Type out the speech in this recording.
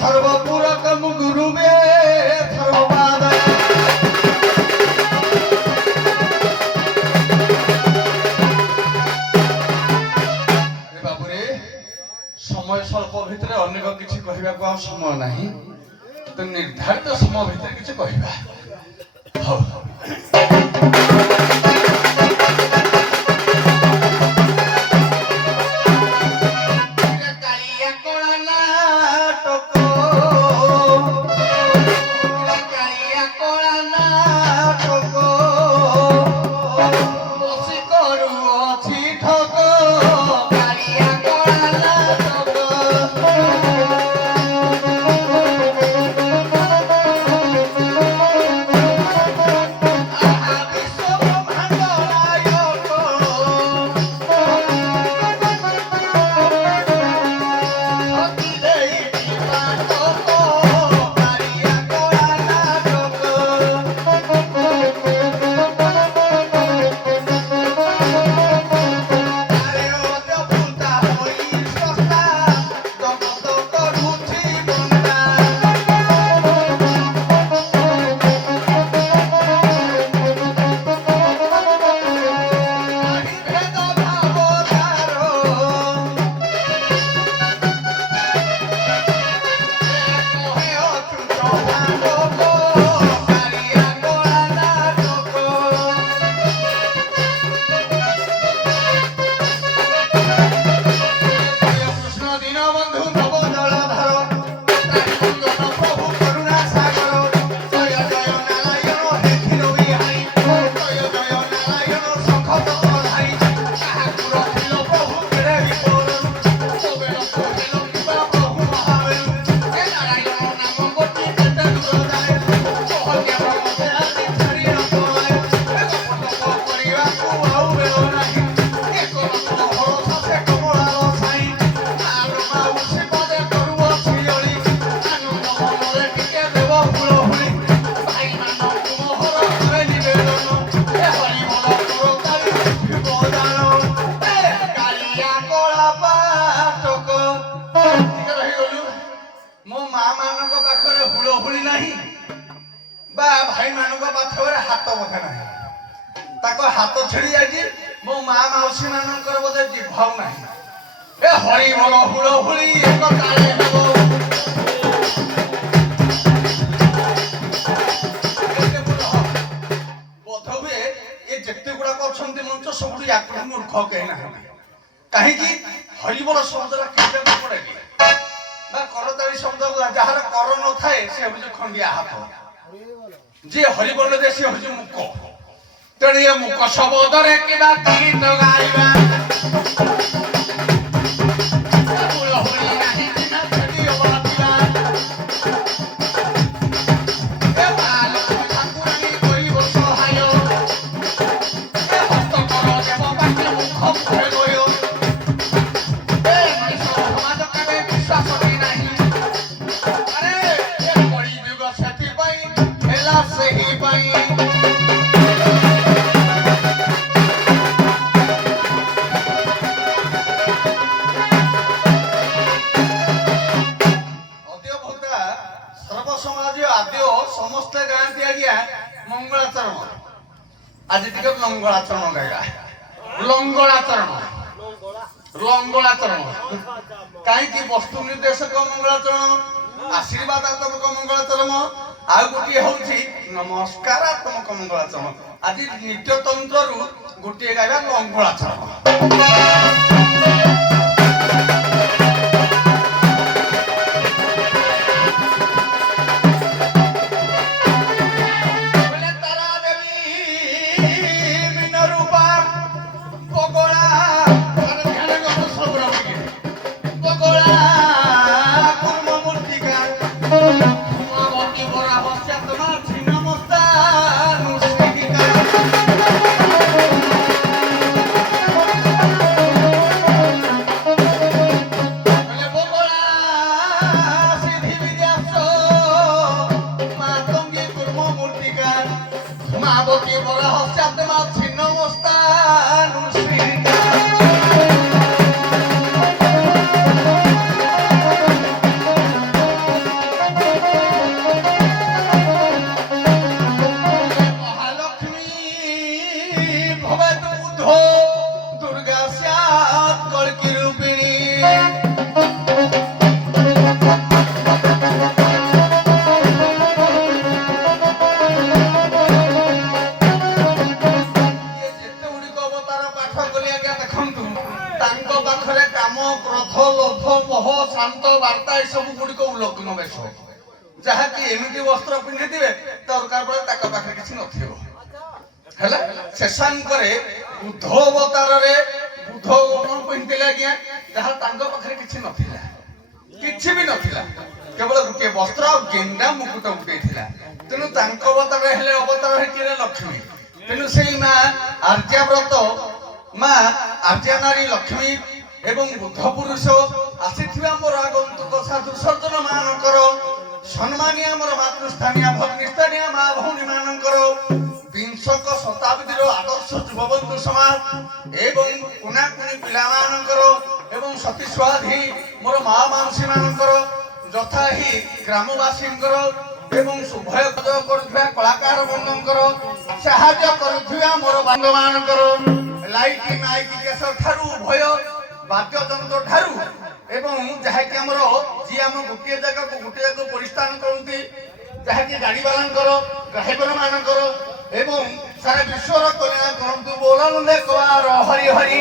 सर्वपुरकम गुरुवे सर्वपादय बाबुरे समय स्वल्प भितर अनेक किसी कहवा समय नहीं तो निर्धारित समय भितर किसी कहवा भाई मान पाखे हाथ बोधे ना हाथ छिड़ी जाए मो माँ मौसी मान बोधे जिभाव ना ए हरि बोल हुड़ हुड़ी एक काले बोध हुए ये जिते गुड़ाक अच्छा मंच सब मूर्ख कहीं ना कहीं हरिबोल शब्द पड़े करतारी शब्द जार कर न थाए से हूँ खंडिया हाथ जी हरिबोल दे सी हूँ मुक तेणु ये मुक शब्दरे किबा गीत गाइबा आज टिके लंगड़ाचरण गाइबा लंगड़ाचरण लंगड़ाचरण कहीं वस्तु निर्देशक मंगलाचरण आशीर्वादात्मक मंगलाचरण आ गोटे हूँ नमस्कारात्मक मंगलाचरण आज नृत्यतंत्र गोटे गाइबा लंगड़ाचरण ବାର୍ତ୍ତା ଏସବୁ ଗୁଡ଼ିକ ଉଲ୍ଲଗ୍ନ ବେଶ, ଯାହାକି ଏମିତି ବସ୍ତ୍ର ପିନ୍ଧିଥିବେ ଦରକାର ପଡେ ତାଙ୍କ ପାଖରେ କିଛି ନଥିବ। ହେଲା ଶେଷାଙ୍କରେ ବୁଦ୍ଧ ଅବତାରରେ ବୁଦ୍ଧ କଣ ପିନ୍ଧିଥିଲେ ଆଜ୍ଞା, ଯାହା ତାଙ୍କ ପାଖରେ କିଛି ନଥିଲା, କିଛି ବି ନଥିଲା, କେବଳ ଗୋଟିଏ ବସ୍ତ୍ର ଆଉ ଗେଣ୍ଡା ମୁକୁଟ ଉଠେଇଥିଲା। ତେଣୁ ତାଙ୍କ ଅବତାର ହେଲେ ଅବତାର ହେଇଥିଲେ ଲକ୍ଷ୍ମୀ। ତେଣୁ ସେଇ ମା ଆର୍ଯ୍ୟାବ୍ରତ, ମା ଆର୍ଯ୍ୟା ନାରୀ ଲକ୍ଷ୍ମୀ ଏବଂ ବୁଦ୍ଧ ପୁରୁଷ ଆସିଥିବା ମୋର ଆଗନ୍ତୁକ ସାଧୁ ସଜ୍ଜନ ମାନଙ୍କର, ସମ୍ମାନୀୟ ଆମର ମାତୃସ୍ଥାନୀୟ ଭଗ୍ନିସ୍ଥାନୀୟ ମା ଭଉଣୀ ମାନଙ୍କର, ବିଂଶକ ଶତାବ୍ଦୀର ଆଦର୍ଶ ଯୁବବନ୍ଧୁ ସମାଜ ଏବଂ କୁନାକୁନି ପିଲାମାନଙ୍କର ଏବଂ ସତୀ ସ୍ୱାଧୀ ମୋର ମା ମାଉସୀ ମାନଙ୍କର, ଯଥା ହିଁ ଗ୍ରାମବାସୀଙ୍କର ଏବଂ ଶୁଭୟ କରୁଥିବା କଳାକାର ବନ୍ଧୁଙ୍କର, ସାହାଯ୍ୟ କରୁଥିବା ମୋର ବନ୍ଧ ମାନଙ୍କର, ଲାଇଟ୍ ମାଇକ୍ କେଶ ଠାରୁ ଉଭୟ ବାଦ୍ୟଯନ୍ତ୍ର ଠାରୁ ଏବଂ ଯାହାକି ଆମର ଯିଏ ଆମ ଗୋଟିଏ ଜାଗାକୁ ପରିସ୍ଥାନ କରନ୍ତି, ଯାହାକି ଗାଡି ବାଲାଙ୍କର, ଡ୍ରାଇଭର ମାନଙ୍କର ଏବଂ ସାରା ବିଶ୍ୱର କଲ୍ୟାଣ କରନ୍ତୁ। ବୋଲନ ଦେଖ ହରି ହରି।